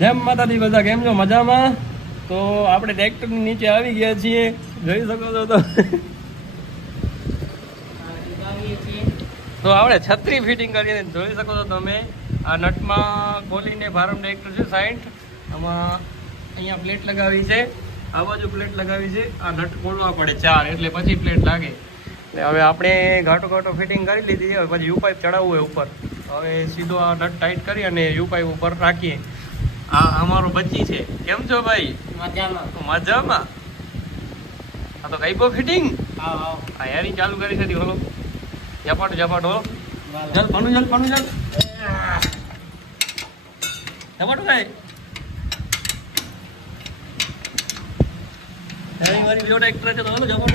જેમ માતાજી બધા કેમ છો મજામાં? તો આપણે ટ્રેક્ટરની નીચે આવી ગયા છીએ, જોઈ શકો છો. તો આપણે છત્રી ફિટિંગ કરીને જોઈ શકો છો તમે. આ નટમાં ખોલીને ભારત ટ્રેક્ટર છે 60. આમાં અહીંયા પ્લેટ લગાવી છે, આ બાજુ પ્લેટ લગાવી છે. આ નટ ખોલવા પડે 4 એટલે પછી પ્લેટ લાગે. હવે આપણે ઘાટો ફિટિંગ કરી લીધી. હવે પછી યુ પાઇપ ચડાવવું હોય ઉપર. હવે સીધો આ નટ ટાઈટ કરી અને યુ પાઇપ ઉપર રાખીએ. આ અમારો બચ્ચી છે. કેમ છો ભાઈ? મજામાં. આ તો કઈ બહુ ફિટિંગ. હા યારી ચાલુ કરી છે. હોલો ઝપાટ હો. ચાલ પનું ચાલ ઝપાટ થાય. મારી વિડિયો ટ્રેક્ટર છે તો હોલો ઝપાટ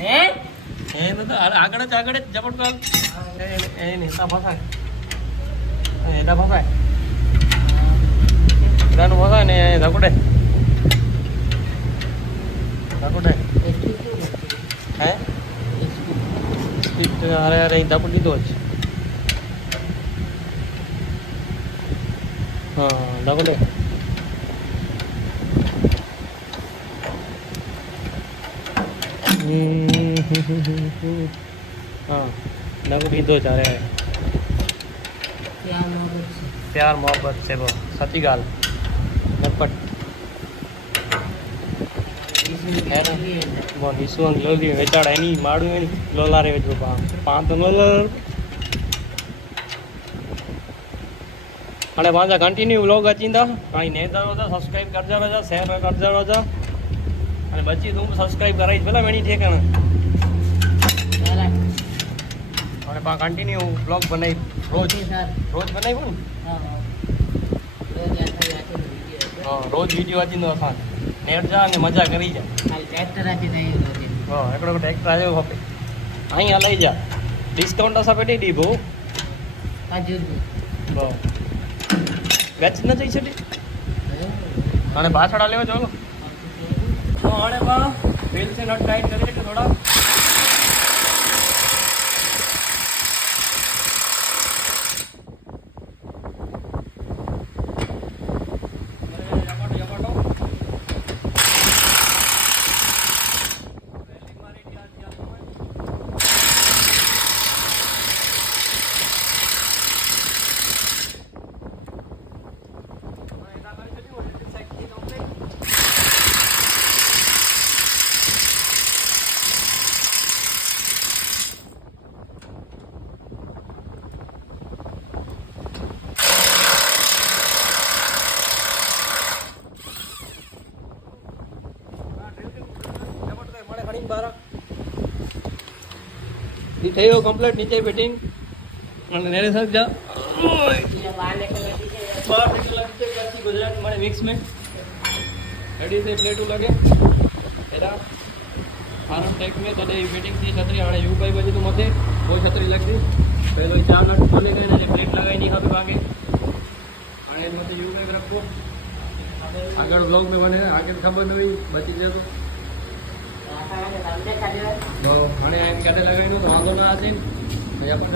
થાય. હે તો આગળ જ ઝપાટ ચાલ. એ નેતા ફસાય. એના ફસાય. એનાનું ફસાય ને ધકુડે. હે અરે ધકુડ દીધો જ. હા ધકુડે. હા ધકુડ દીધો જ. અરે प्यार मोहब्बत से वो सच्ची गाल नटपट वो निसुंग लोली वेचाड़ा एनी माडू एनी लोला रे वेचो पान तो लोला અને પાછા કન્ટિન્યુ વ્લોગ અચીંદા કાંઈ નહીં કરો તો સબસ્ક્રાઈબ કરજો રજા, શેર કરજો રજા. અને બચી તું સબસ્ક્રાઈબ કરાવીશ પેલા વેણી ઠેકાણે. અને પા કન્ટિન્યુ વ્લોગ બનાવી રોજ બનાવ્યું ને. હા રોજ વિડીયો વાંચીને આસાન નેટ જા અને મજા કરી જા. હા એકડો ટ્રેક્ટર આવ્યો ખપે અહીંયા લઈ જા. ડિસ્કાઉન્ટ અસા પેટી દી બહુ વેચ ન જઈ છે અને પાછળ લેવો ચાલો. તો હણે બા વેલ છે નટ ટાઈટ કરી કે થોડા. થયો કમ્પ્લીટ નીચે ફિટિંગ અને નેરે સર જા गुजरात हमारे मिक्स में रेडी से प्लेटू लगे एरा फार्म टेक में तो फिटिंग थी छतरी हाँ यू पाई बजे तो मथे वो छतरी लगती पहले 4 नट खोले गए ना प्लेट लगाई नहीं खाते आगे हाँ मत यू पाइप रखो आगे ब्लॉग में बने आगे खबर नहीं बची जाए तो हाँ कहते लगाई तो वादो ना आते अपन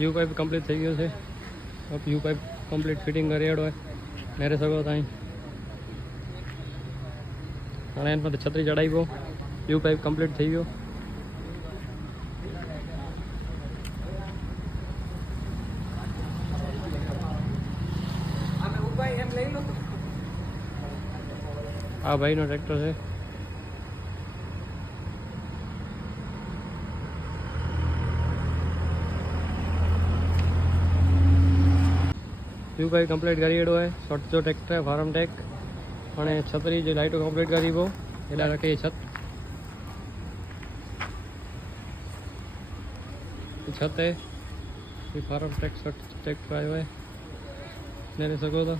यू पाइप कम्प्लीट थी गयो है। अब यू पाइप कम्प्लीट फिटिंग करेड़ो है मेरे सगो ताई અને એમાંથી છત્રી ચડાવ્યો, યુ પાઇપ કમ્પ્લીટ થઈ ગયો. આ ભાઈનો ટ્રેક્ટર છે. યુ ભાઈ કમ્પ્લીટ કરી એડો है शॉर्ट जो ट्रैक्टर है फार्म टेक અને છત્રી જે લાઈટો કમ્પ્લીટ કરી બહુ એટલે રાખી છત छत है ये फार्म टेक शॉर्ट ट्रैक्टर आया हुआ है ले सको तो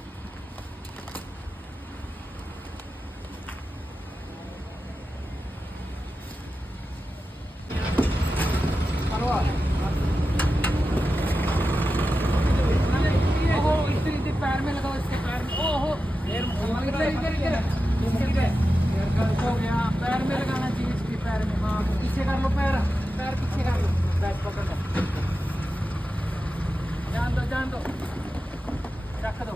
पैर में लगाओ इसके पैर में ओहो हो गया पैर में लगाना चाहिए इसके पैर में हाँ पीछे कर लो पैर पैर पीछे कर लो बैठ पकड़ लो जान दो रख दो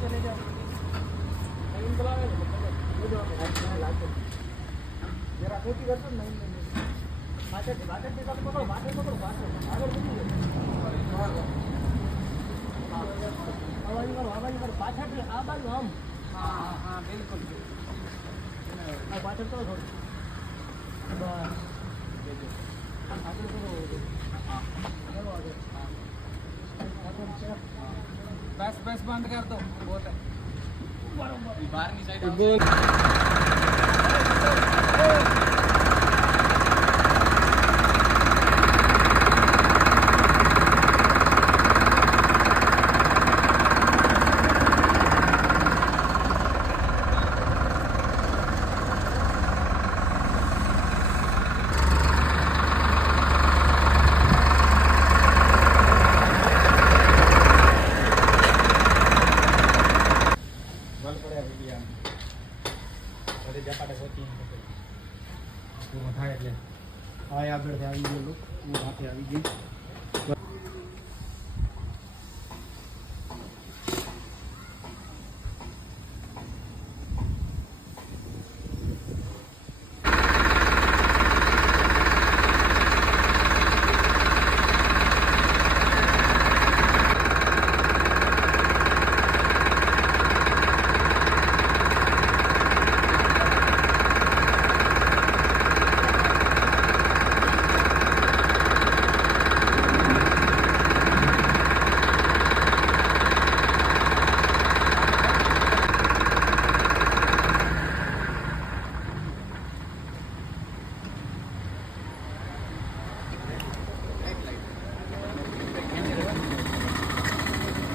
चले जाओ जरा खोटी कर दो नहीं हाँ बिल्कुल पाछળ કરો बस बस बंद कर दो बहुत है बाहर की साइड આગળ આવી ગયો લોક હાથે આવી ગઈ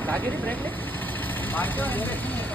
लागे रे ब्रेक ले मार दो